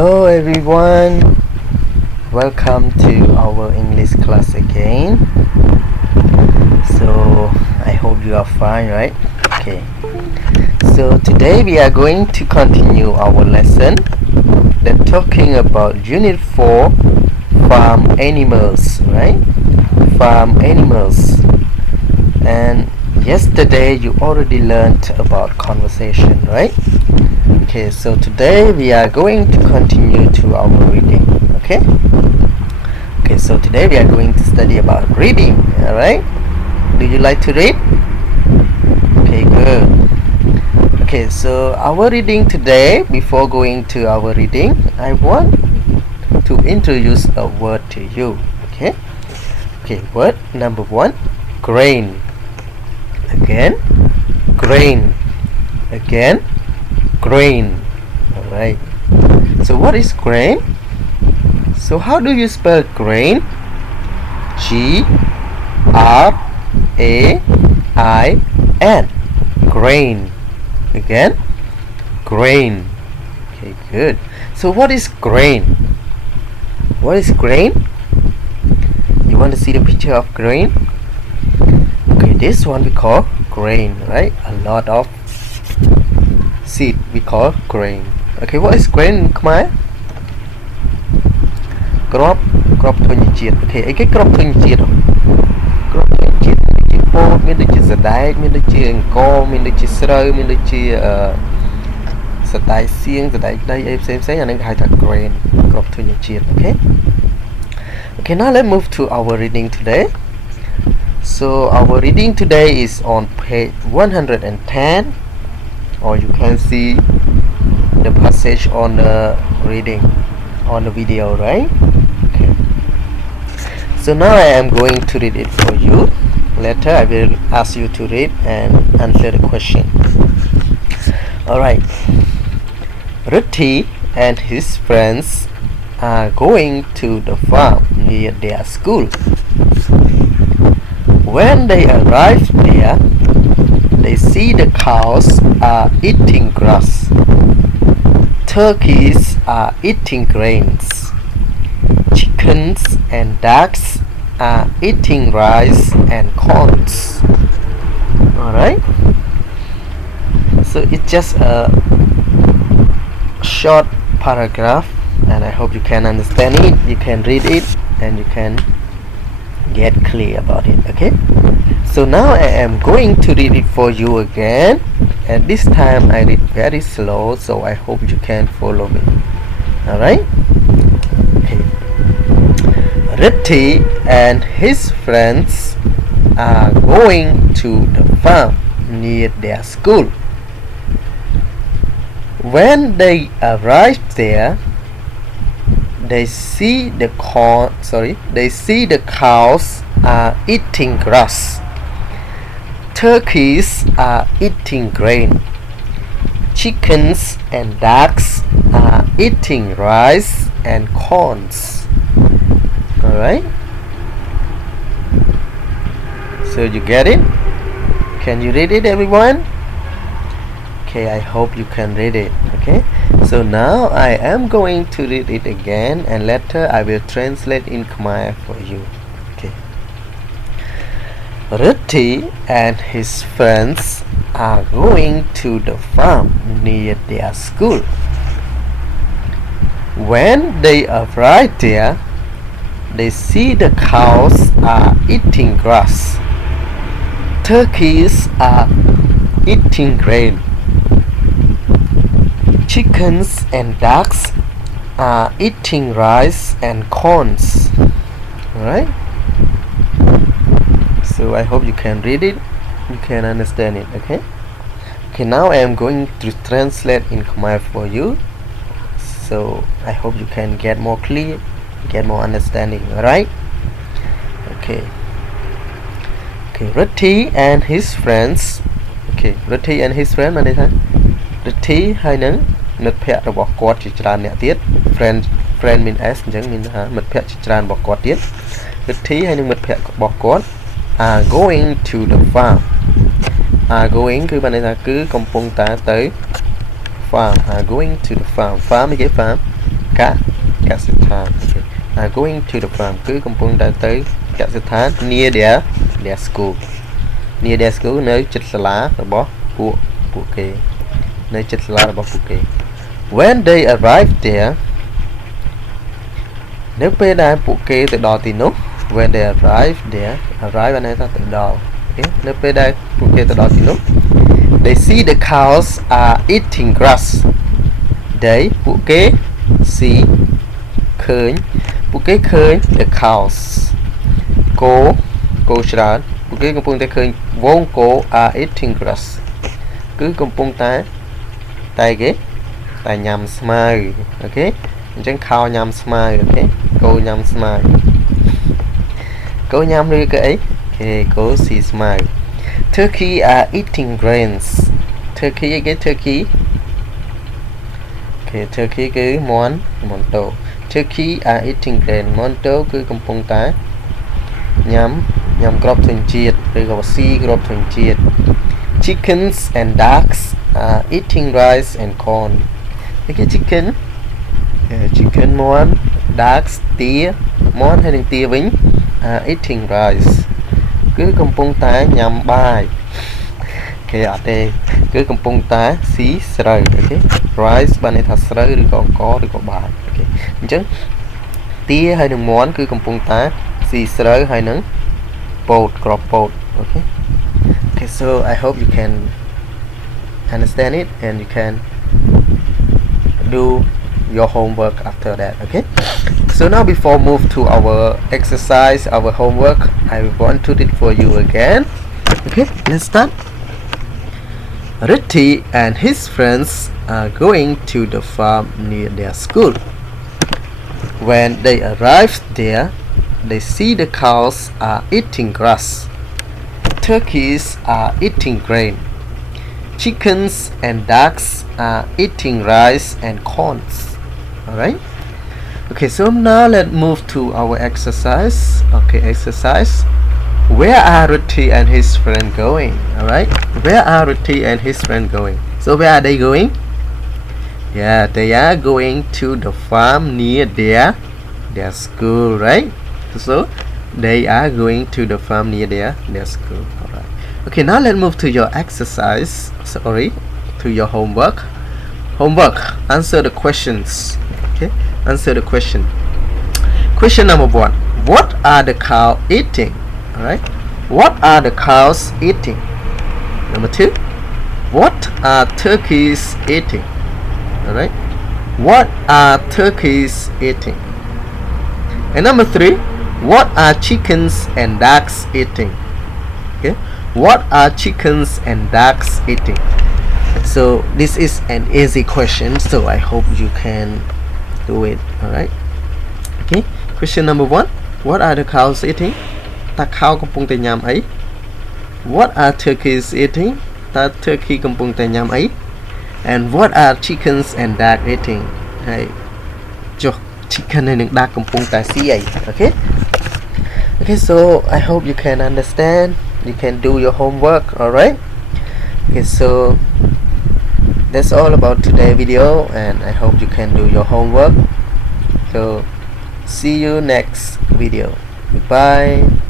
Hello everyone, welcome to our English class again. So I hope you are fine, right? Okay, so today we are going to continue our lesson that talking about unit 4 farm animals, right? Farm animals. And yesterday you already learned about conversation, right? Okay, so today we are going to continue to our reading. Okay, so today we are going to study about reading. All right, do you like to read? Okay, good. Okay, so our reading today, before going to our reading, I want to introduce a word to you. Okay, word number 1, grain. Again, grain. Again, grain. Alright, so what is grain? So how do you spell grain? G-R-A-I-N. Grain. Again, grain. Okay, good. So what is grain? What is grain? You want to see the picture of grain? Okay, this one we call grain, right? A lot of seed we call grain. Okay, what is grain in Khmer? Crop thôn chiết. Okay, cái crop thôn chiết rồi. Crop thôn chiết chỉ po, mình được chỉ sợi, mình được chỉ co, mình được chỉ sợi, mình được chỉ sợi xiên, sợi đây xem là nó hay là grain, crop thôn chiết. Okay, now let's move to our reading today. So our reading today is on page 110, or you can see the passage on the reading on the video, right? Okay, so now I am going to read it for you. Later I will ask you to read and answer the question. Alright, Ruti and his friends are going to the farm near their school. When they arrive there, they see the cows are eating grass. Turkeys are eating grains. Chickens and ducks are eating rice and corns. Alright, so it's just a short paragraph, and I hope you can understand it, you can read it, and you can get clear about it. Okay, so now I am going to read it for you again, and this time I read very slow, so I hope you can follow me. Alright, okay. Ritti and his friends are going to the farm near their school. When they arrive there, they see the cows are eating grass. Turkeys are eating grain. Chickens and ducks are eating rice and corns. Alright, so you get it? Can you read it, everyone? Okay, I hope you can read it. Okay, so now I am going to read it again, and later I will translate in Khmer for you. Okay. Ruti and his friends are going to the farm near their school. When they arrive there, they see the cows are eating grass. Turkeys are eating grain. Chickens and ducks are eating rice and corns. Alright, so I hope you can read it, you can understand it. Okay, now I am going to translate in Khmer for you, so I hope you can get more clear, get more understanding. Alright, okay, Ruti and his friends. Okay, Ruti and his friends là đây thôi. Ruti hai nắngមិត្តភ័ក្តិរបស់គាត់ជាច្រើនអ្នកទៀត friend mean s អញ្ចឹងមានថាមិត្តភ័ក្តិជាច្រើនរបស់គាត់ទៀត Ruti ហើយនឹងមិត្តភ័ក្តិរបស់គាត់ are going to the farm. are going គឺបានន័យថាគឺកំពុងតែទៅ farm. are going to the farm. farm និយាយ farm កសិដ្ឋាន going to the farm គឺកំពុងតែទៅកសិដ្ឋាន near their school នៅជិតសាលារបស់ពួកគេ នៅជិតសាលារបស់ពួកគេ when they arrived there នៅពេលដែលពួកគេទៅដល់ទីនោះ when they arrived there arrive អានេះថាទៅដល់ នៅពេលដែលពួកគេទៅដល់ទីនោះ they see the cows are eating grass they ពួកគេ see ឃើញ the cows គោច្រើន ពួកគេកំពុងតែឃើញវងគោ are eating grass គឺកំពុងតែញ៉ាំស្មៅ អូខេ អញ្ចឹង cow ញ៉ាំស្មៅ អូខេ គោញ៉ាំស្មៅ គោញ៉ាំឬក៏អី គោស៊ីស្មៅ turkey are eating grains turkey អីគេ turkey អូខេ turkey គឺមាន់តោ turkey are eating grain មាន់តោគឺកំពុងតែញ៉ាំគ្រាប់ធញ្ជាតិ ឬក៏ស៊ីគ្រាប់ធញ្ជាតិ chickens and ducks are eating rice and corn អីគេ chicken មាន់ ducks ទាមាន់ហើយនឹងទាវិញ are eating rice គឺកំពុងតែញ៉ាំបាយគេអត់ទេគឺកំពុងតែស៊ីស្រូវ អូខេ rice បានន័យថាស្រូវឬក៏អង្ករឬក៏បាយ អូខេ អញ្ចឹងទាហើយនឹងមាន់គឺកំពុងតែស៊ីស្រូវហើយនឹងពោតគ្រាប់ពោត អូខេ Okay, so I hope you can understand it and you can do your homework after that. Okay, so now before move to our exercise, our homework, I want to do it for you again. Okay, let's start. Ritti and his friends are going to the farm near their school. When they arrive there, they see the cows are eating grass. Turkeys are eating grain. Chickens and ducks are eating rice and corns. Alright? Okay, so now let's move to our exercise. Okay, exercise. Where are Ritti and his friend going? Alright? Where are Ritti and his friend going? So where are they going? Yeah, they are going to the farm near their school, right? So they are going to the farm near their school. Alright. Okay, now let's move to your exercise. Sorry, to your homework. Homework. Answer the questions. Okay, answer the question. Question number 1. What are the cows eating? Alright. What are the cows eating? Number 2. What are turkeys eating? Alright. What are turkeys eating? And number 3. What are chickens and ducks eating? Okay, what are chickens and ducks eating? So this is an easy question, so I hope you can do it. All right. Okay, question number 1. What are the cows eating? Ta cow កំពុងតែញ៉ាំអី What are turkeys eating? Ta turkey កំពុងតែញ៉ាំអី And what are chickens and ducks eating? ហើយចុះ chicken ហើយនឹង duck កំពុងតែស៊ីអី Okay. Okay, so I hope you can understand. You can do your homework, alright? Okay, so that's all about today's video, and I hope you can do your homework. So see you next video. Goodbye.